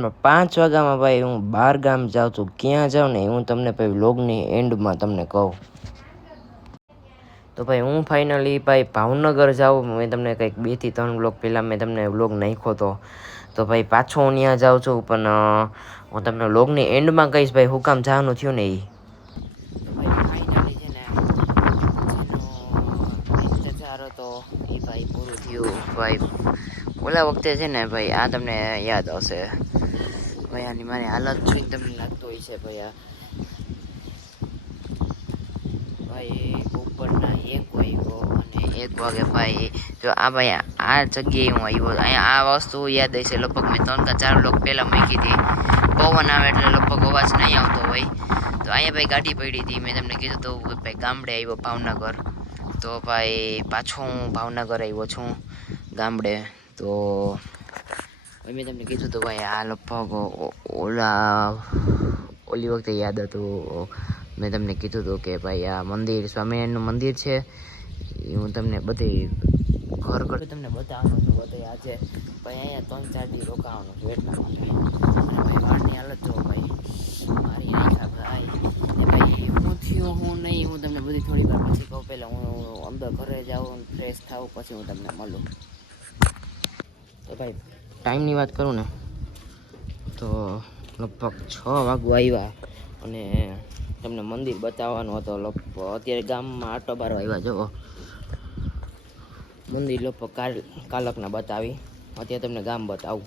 સવારમાં 5 વાગ્યામાં ભાઈ હું બહાર ગામ જાઉં છું. ક્યાં જાઉં ને હું તમને ભાઈ વ્લોગની એન્ડમાં તમને કહું. તો ભાઈ હું ફાઇનલી ભાઈ ભાવનગર જાઉં. મેં તમને કંઈક 2 થી 3 વ્લોગ પહેલાં મેં તમને વ્લોગ નાખ્યો હતો. તો ભાઈ પાછો હું ત્યાં જાઉં છું, પણ હું તમને વ્લોગની એન્ડમાં કહીશ ભાઈ હું કામ જવાનું થયું ને એ. તો ભાઈ ફાઇનલી છે ને જેનો ઇંતજાર હતો એ ભાઈ પૂરું થયું. ભાઈ ઓલા વખતે છે ને ભાઈ આ તમને યાદ આવશે ભાઈ, આની મારી હાલત જોઈને તમને લાગતું હોય છે ભાઈ આ ભાઈ બપોરના 1 વાગ્યો અને 1 વાગે ભાઈ જો આ ભાઈ આ જગ્યાએ હું આવ્યો. અહીંયા આ વસ્તુ યાદ હશે લગભગ મેં 3 કે 4 વ્લોગ પહેલાં મૂકી હતી. પવન આવે એટલે લગભગ અવાજ નહીં આવતો હોય. તો અહીંયા ભાઈ ગાડી પડી હતી. મેં તમને કીધું તો ભાઈ ગામડે આવ્યો ભાવનગર. તો ભાઈ પાછો હું ભાવનગર આવ્યો છું ગામડે. તો મેં તમને કીધું તો ભાઈ આ લગભગ ઓલી વખતે યાદ હતું. મેં તમને કીધું હતું કે ભાઈ આ મંદિર સ્વામિનારાયણનું મંદિર છે. એ હું તમને બધી ઘર તમને બતાવવાનું છું. બધે આજે ભાઈ અહીંયા 3-4 દી રોકાવાનું છું એટલા માટે. અને ભાઈ વાળની હાલત જો ભાઈ મારી આખા ભાઈ ને ભાઈ હું થયું હું નહીં હું તમને બધી થોડી વાર પછી કહું. પહેલાં હું અંદર ઘરે જાઉં ફ્રેશ થાઉં પછી હું તમને મળું. તો ભાઈ ટાઈમની વાત કરું ને તો લગભગ 6 વાગવા આવ્યા અને તમને મંદિર બતાવવાનું હતો. અત્યારે ગામમાં આટો બાર આવ્યા જુઓ મંદિર લગભગ કાલકના બતાવી. અત્યારે તમને ગામ બતાવું.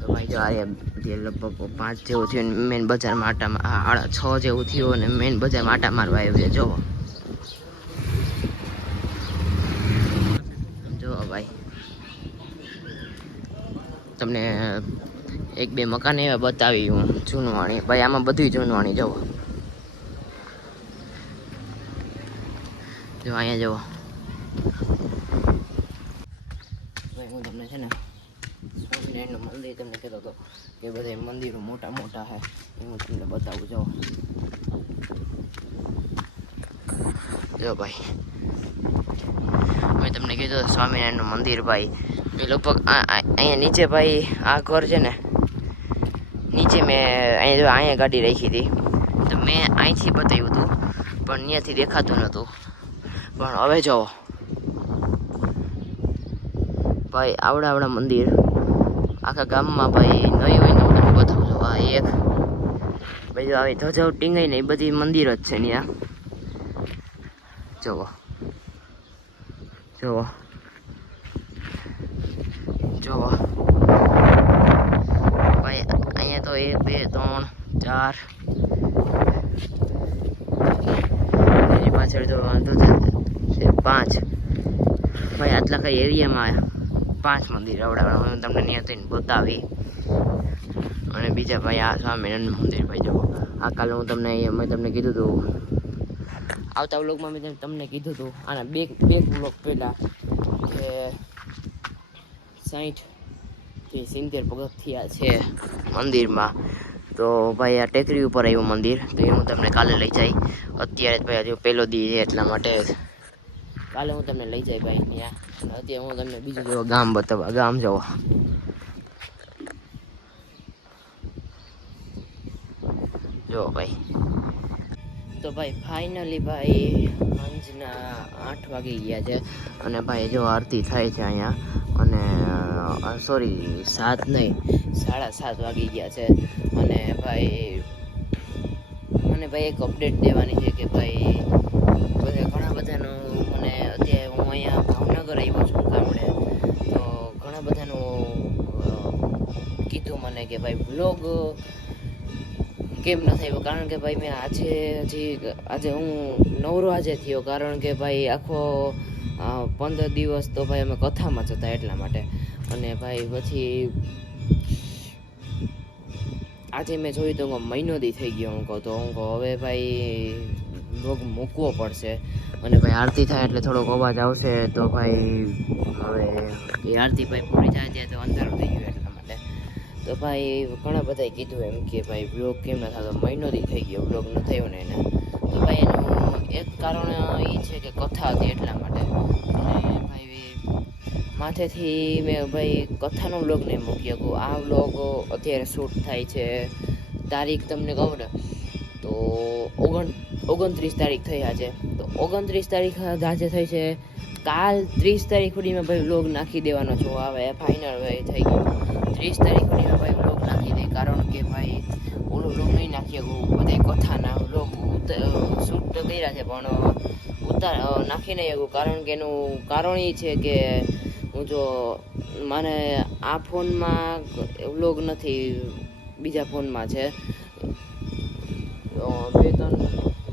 તો ભાઈ જો અત્યારે લગભગ 5 જેવું થયું મેન બજારમાં આટા 6 જેવું થયું અને મેન બજારમાં આટા મારવા આવ્યા જુઓ. જુઓ ભાઈ તમને 1-2 મકાન એવા બતાવી હું જૂનવાણી. ભાઈ આમાં બધું જૂનવાણી જુઓ. જો અહીંયા જુઓ ભાઈ હું તમને છે ને સ્વામિનારાયણનું મંદિર તમને કહેતો હતો કે બધા મંદિરો મોટા મોટા છે એ હું તમને બતાવું. જો ભાઈ મેં તમને કીધું સ્વામિનારાયણનું મંદિર ભાઈ એ લગભગ અહીંયા નીચે ભાઈ આ ઘર છે ને નીચે મેં અહીંયા ગાડી રાખી હતી. તો મેં અહીંથી બતાવ્યું હતું પણ ત્યાંથી દેખાતું નહોતું. પણ હવે જો ભાઈ આવડા મંદિર આખા ગામમાં ભાઈ નહીં હોય તો હું તમને બતાવું છું. આ એક ભાઈ જો આવી ધજાઓ ટીંગાઈ ને એ બધી મંદિર જ છે ત્યાં જુઓ જુઓ જુઓ ભાઈ અહીંયા તો 1 2 3 4 એની પાછળ તો વાંધો છે 5 ભાઈ આટલા કઈ એરિયામાં 5 મંદિર આવડા હું તમને ત્યાં થઈને બતાવી. અને બીજા ભાઈ આ સ્વામિનારાયણ મંદિર ભાઈ જુઓ. આ કાલે હું તમને મેં તમને કીધું હતું આવતા વ્લોગમાં મેં તમને કીધું હતું આના બે વ્લોગ પહેલાં કે 60 થી 70 પગથિયા છે મંદિરમાં. તો ભાઈ આ ટેકરી ઉપર આવ્યું મંદિર. તો એ હું તમને કાલે લઈ જાય. અત્યારે ભાઈ હજુ પહેલો દી છે એટલા માટે કાલે હું તમને લઈ જાય ભાઈ ત્યાં. અત્યારે હું તમને બીજું જો ગામ બતાવવા. ગામ જવો જો ભાઈ. તો ભાઈ ફાઇનલી ભાઈ સાંજના 8 વાગી ગયા છે અને ભાઈ જો આરતી થાય છે અહીંયા. અને સોરી 7 નહીં 7:30 વાગી ગયા છે. અને ભાઈ મને ભાઈ એક અપડેટ દેવાની છે કે ભાઈ ઘણા બધાનું મને અત્યારે હું અહીંયા ભાવનગર આવ્યો છું ગામડે. તો ઘણા બધાનું કીધું મને કે ભાઈ વ્લોગ કેમ ન થયો. કારણ કે ભાઈ મેં આજે હું નવરો થયો. કારણ કે ભાઈ આખો 15 દિવસ તો ભાઈ અમે કથામાં જતા એટલા માટે. અને ભાઈ પછી આજે મેં જોયું તો મહિનો દી થઈ ગયો. હું કહું તો હવે ભાઈ વ્લોગ મૂકવો પડશે. અને ભાઈ આરતી થાય એટલે થોડોક અવાજ આવશે. તો ભાઈ હવે એ આરતી ભાઈ પૂરી થાય ત્યાં તો અંધારું થઈ ગયું એટલા માટે. તો ભાઈ ઘણા બધાએ કીધું એમ કે ભાઈ વ્લોગ કેમ ન થતો. મહિનો દી થઈ ગયો વ્લોગ ન થયો ને એને. તો ભાઈ એનું એક કારણ એ છે કે કથા હતી એટલા માટે. અને ભાઈ માથેથી મેં ભાઈ કથાનો વ્લોગ નહીં મૂકી શકું. આ વ્લોગ અત્યારે શૂટ થાય છે, તારીખ તમને કહું ને તો 29 તારીખ થઈ આજે. તો 29 તારીખ આજે થઈ છે. કાલ 30 તારીખ સુધીમાં ભાઈ વ્લોગ નાખી દેવાનો છું. હવે ફાઇનલ ભાઈ થઈ ગયું. 30 તારીખ સુધીમાં ભાઈ વ્લોગ નાખી દે, કારણ કે ભાઈ ઓલો વ્લોગ નહીં નાખી શકું. બધા કથાના વ્લોગ શૂટ તો કર્યા છે પણ નાખી નહીં શકું, કારણ કે એનું કારણ એ છે કે હું જો મને આ ફોનમાં વ્લોગ નથી, બીજા ફોનમાં છે.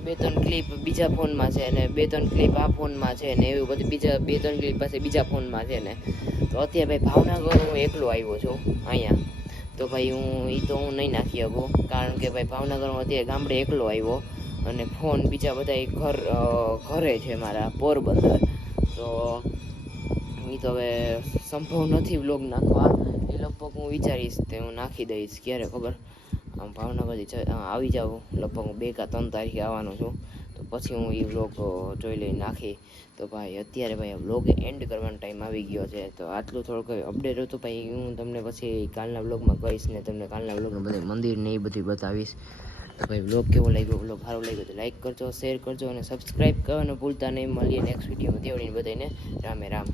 બે ત્રણ ક્લિપ બીજા ફોનમાં છે ને 2-3 ક્લિપ આ ફોનમાં છે ને એવું બધી બીજા 2-3 ક્લિપ પાસે બીજા ફોનમાં છે ને. તો અત્યારે ભાઈ ભાવનગર હું એકલો આવ્યો છું અહીંયા. તો ભાઈ હું નહીં નાખી શકું, કારણ કે ભાઈ ભાવનગર હું અત્યારે ગામડે એકલો આવ્યો અને ફોન બીજા બધા ઘરે છે મારા પોરબંદર. તો એ તો હવે સંભવ નથી વ્લોગ નાખવા. એ લગભગ હું વિચારીશ તે હું નાખી દઈશ. ક્યારે ખબર, આમ ભાવનગરથી આવી જાઉં, લગભગ હું 2 કે 3 તારીખે આવવાનો છું. તો પછી હું એ વ્લોગ જોઈ લઈ નાખી. તો ભાઈ અત્યારે ભાઈ વ્લોગ એન્ડ કરવાનો ટાઈમ આવી ગયો છે. તો આટલું થોડુંક અપડેટ હતું ભાઈ. હું તમને પછી કાલના વ્લોગમાં કહીશ ને તમને કાલના વ્લોગમાં બધા મંદિર ને એ બધું બતાવીશ. તો ભાઈ વ્લોગ કેવો લાગ્યો, વ્લોગ સારો લાગ્યો તો લાઈક કરજો, શેર કરજો અને સબસ્ક્રાઈબ કરવાનું ભૂલતા નહીં. મળીએ નેક્સ્ટ વિડીયોમાં. તેવડીને બધાને રામે રામ.